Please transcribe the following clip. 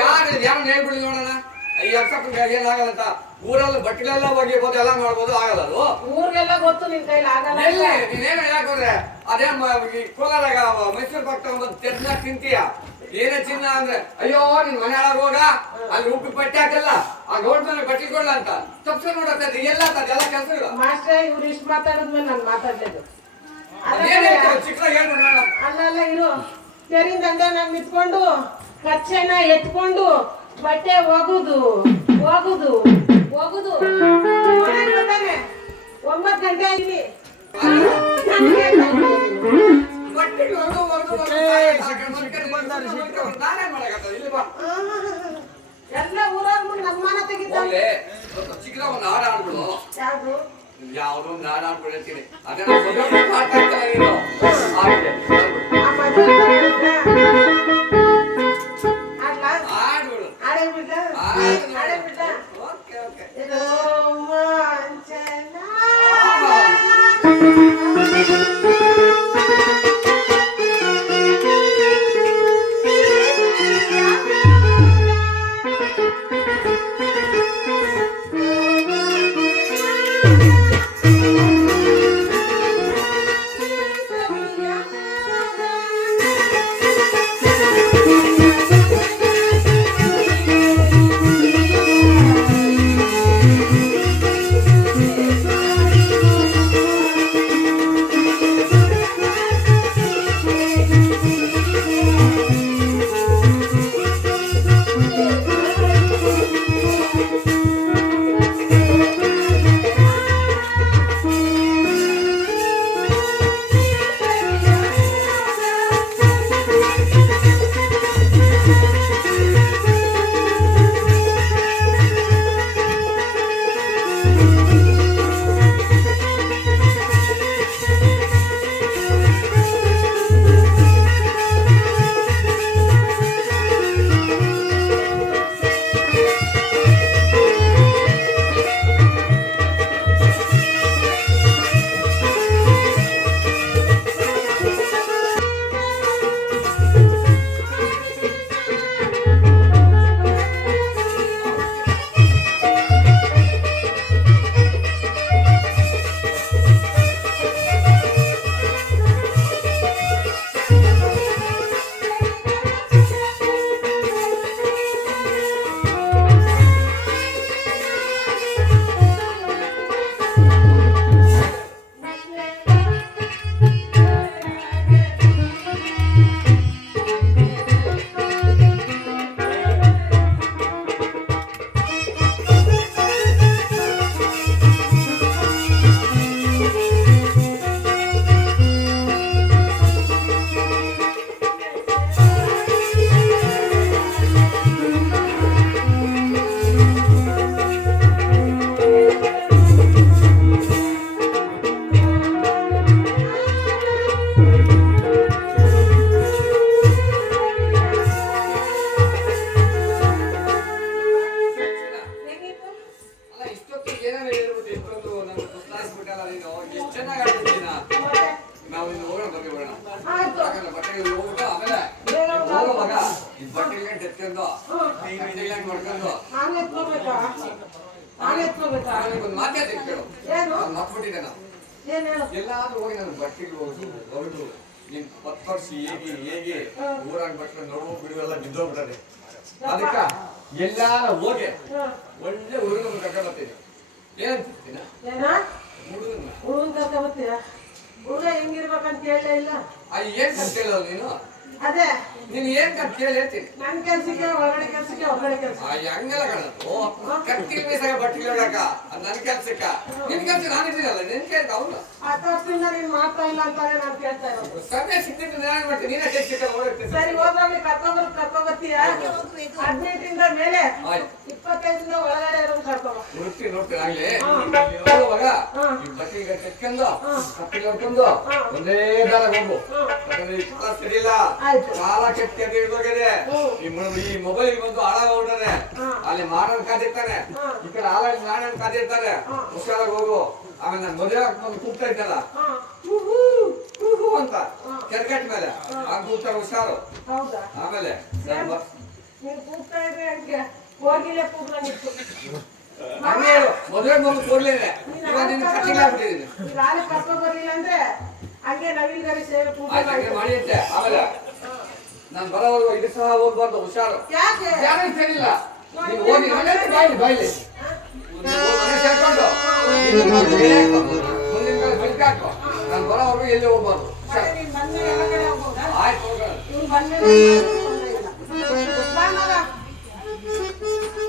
ಯಾರು ಹೇಳ್ಬಿಡಿ ನೋಡೋಣ. ಈ ಅಕ್ಕಪ್ಪನ ಏನಾಗಲ್ಲಂತ ಊರಲ್ಲಿ ಬಟ್ಟೆಲೆಲ್ಲ ಒಗಿಬೋದು, ಎಲ್ಲ ಮಾಡ್ಬೋದು, ಆಗಲ್ಲ ಅದು ಊರಿಗೆಲ್ಲ ಗೊತ್ತು. ನಿನ್ ಕೈಲಿ ಆಗಲ್ಲ. ನೀನೇನು ಹೇಳಕೋದ್ರೆ ಅದೇ ಕೋಲಾರಾಗ ಮೈಸೂರು ಪಕ್ಕ ಒಂದು ತೆರ್ನ ತಿಂತೀಯ. ಏನೇ ಚಿನ್ನ ಅಂದ್ರೆ ಅಯ್ಯೋ ನಿನ್ ಮನೆ ಹೋಗ ಅಲ್ಲಿ ಉಪ್ಪಿ ಬಟ್ಟೆ ಹಾಕಲ್ಲ ಆ ಗೌಡ್ ಮೇಲೆ ಬಟ್ಟೆ ಕೊಡ್ಲ ಅಂತ ತಪ್ಸ ನೋಡತ್ತ ಎಲ್ಲ ಅದೆಲ್ಲ ಕೆಲಸಗಳು. ಮಾಸ್ಟರ್ ಇವ್ರು ಇಷ್ಟು ಮಾತಾಡಿದ್ಮೇಲೆ ನಾನು ಮಾತಾಡ್లేదు. ಚಿಕ್ಕದಾಗ ಹೇಳ್ಬಿಡ. ಅಲ್ಲ ಇರು ತೆರಿಂದ ನಾನು ನಿಂತ್ಕೊಂಡು ಕಚ್ಚೆನ ಎತ್ಕೊಂಡು ಬಟ್ಟೆ ಒಗುದು 9 ಗಂಟೆ ಆಗಿದೆ. ಎಲ್ಲ ಊರಾಗ ನಮ್ಮನ ತೆಗಿತಾರೆ. ಚಿಕ್ಕದ ಒಂದು ಹಾಡು ಆಡ್ಬಿಡು. ಯಾವ್ದು? ಯಾವ್ದೋ ಒಂದು ಹಾಡು ಆಡ್ಬಿಡು ಹೇಳ್ತೀನಿ. ಅದೇ ಎಲ್ಲಾದ್ರೂ ಹೋಗಿ ನಾನು ಬಟ್ಟೆಗೆ ಹೊರಟು ನೀನ್ 10 ವರ್ಷ ಹೇಗೆ ಊರಾಗ ಬಟ್ಟೆ ನೋಡುವ ಬಿಡುವೆಲ್ಲ ಬಿದ್ದೋಗ್ಬಿಟ್ಟದೆ. ಅದಕ್ಕ ಎಲ್ಲಾರ ಹೋಗಿ ಒಳ್ಳೆ ಹುಡುಗನ ಕರ್ಕೊಂಡ್ ಬರ್ತೀನಿ. ಏನಂತೀನ ಹುಡುಗನ್ ಕರ್ಕೊಂಡ್ ಬರ್ತೀಯ? ಹುಡುಗ ಹೆಂಗಿರ್ಬೇಕಂತ ಕೇಳಲೇ ಇಲ್ಲ. ಏನ್ ಕತ್ ಕೇಳಲ್ಲ ನೀನು? ಅದೇ ನೀನ್ ಏನ್ ಕತ್ ಕೇಳಿ ಹೇಳ್ತೀನಿ. ನನ್ ಕೆಲ್ಸಕ್ಕೆ ಹೊರಗಡೆ ಕೆಲ್ಸಕ್ಕೆ ಹೊರಗಡೆ ಕೆಲ್ಸ ಹಂಗೆಲ್ಲ ಕಾಣತ್ತು. ಕತ್ತಿಗೆ ಮೀಸಾಗ ಬಟ್ಟೆ ನೋಡಕ ನನ್ ಕೆಲ್ಸಕ್ಕ ನಿನ್ ಕೆಲ್ಸ ನಾನಿದ್ದೀನಲ್ಲ ನಿನ್ ಕೇಳ್ತ ಅವನು 10 ವರ್ಷದಿಂದ ನೀನ್ ಮಾಡ್ತಾ ಇಲ್ಲ ಅಂತಾನೆ ನಾನು ಕೇಳ್ತಾ ಇರೋದು. ಸಮಯ ಸಿಕ್ಕಿದ್ರೆ ನಾನು ಮಾಡ್ತೀನಿ. ನೀನೇ ಟೆಸ್ಟ್ ಓಡಾಡ್ತೀನಿ. ಸರಿ ಹೋದ್ರಲ್ಲಿ ಕರ್ಕೊಂಡ್ಬರ್ತೀಯ? 18 ಮೇಲೆ 25 ಒಳಗಡೆ ಇರೋದು ಕರ್ಕೊಂಬ. ನೋಡ್ತೀನಿ ಆಗ್ಲಿ. ಹೋಗುವಾಗ ಈ ಬಟ್ಟೆ ಈಗ ತೆಕ್ಕೊಂಡು ಕತ್ತಿಗೆ ಹೊಡ್ಕೊಂಡು ಒಂದೇ ದಾರ ಹೋಗು. ಯಾಕಂದ್ರೆ ಈ ಕಾಲ ಸರಿಯಿಲ್ಲ, ಕಾಲ ಕೆಟ್ಟ ಹಿಡಿದೋಗಿದೆ. ಈ ಮೊಬೈಲ್ ಬಂದು ಹಾಳಾಗ್ಬಿಟ್ಟಾನೆ. ಅಲ್ಲಿ ಮಾಡೋನ್ ಕಾದಿರ್ತಾನೆ, ಈ ಕಡೆ ಹಾಳಾಗಿ ಮಾಡೋನ್ ಕಾದಿರ್ತಾರೆ. ಹುಷಾರಾಗಿ ಹೋಗು. ಆಮೇಲೆ ನಾನು ಮದುವೆ ಹಾಕೊಂಡು ಕೂಗ್ತಾ ಇದ್ದಲ್ಲ ಅಂತ ಕೆರ್ಕಟ್ ಮೇಲೆ ಆ ಕೂಗ್ತಾರೆ ಹುಷಾರು. ಆಮೇಲೆ ನಂಗೆ ಹೋಗಿಲ್ಲೇ ಕೂಗ್ಲಂಗಿತ್ತು. ಹಂಗೆ ಹೇಳು, ಮದುವೆ ಮಗು ಕೊಡ್ಲೇನೆ ಇವಾಗ ನಿನ್ನ ಕಟ್ಟಿಂಗ್ ಆಗ್ಬಿಟ್ಟಿದ್ದೀನಿ. ಈಗ ಆಲೆ ಕರ್ಕೊಂಡ್ ಬರ್ಲಿಲ್ಲ ಅಂದ್ರೆ ಹಂಗೆ ನವಿಲ್ ಗರಿ ಸೇವೆ ಪೂಜೆ ಆಯ್ತು ಹಂಗೆ ಮಾಡಿ ಅಂತೆ. ಆಮೇಲೆ ನಾನು ಬರೋವರೆಗೂ ಇದು ಸಹ ಹೋಗ್ಬಾರ್ದು, ಹುಷಾರು. ಯಾಕೆ ಯಾರು ಸರಿಯಿಲ್ಲ. ನೀನು ಹೋಗಿ ಮನೆಯಲ್ಲಿ ಬಾಯ್ಲಿ ಮನೆ ಸೇರ್ಕೊಂಡು ಮುಂದಿನ ಮೇಲೆ ಬೆಂಕಿ ಹಾಕು. ನಾನು ಬರೋವರೆಗೂ ಎಲ್ಲಿ ಹೋಗ್ಬಾರ್ದು. ನೀನ್ ಬಂದ್ಮೇಲೆ ಎಲ್ಲ ಕಡೆ ಹೋಗ್ಬೋದಾ? ಆಯ್ತು ಹೋಗೋಣ. ನೀನ್ ಬಂದ್ಮೇಲೆ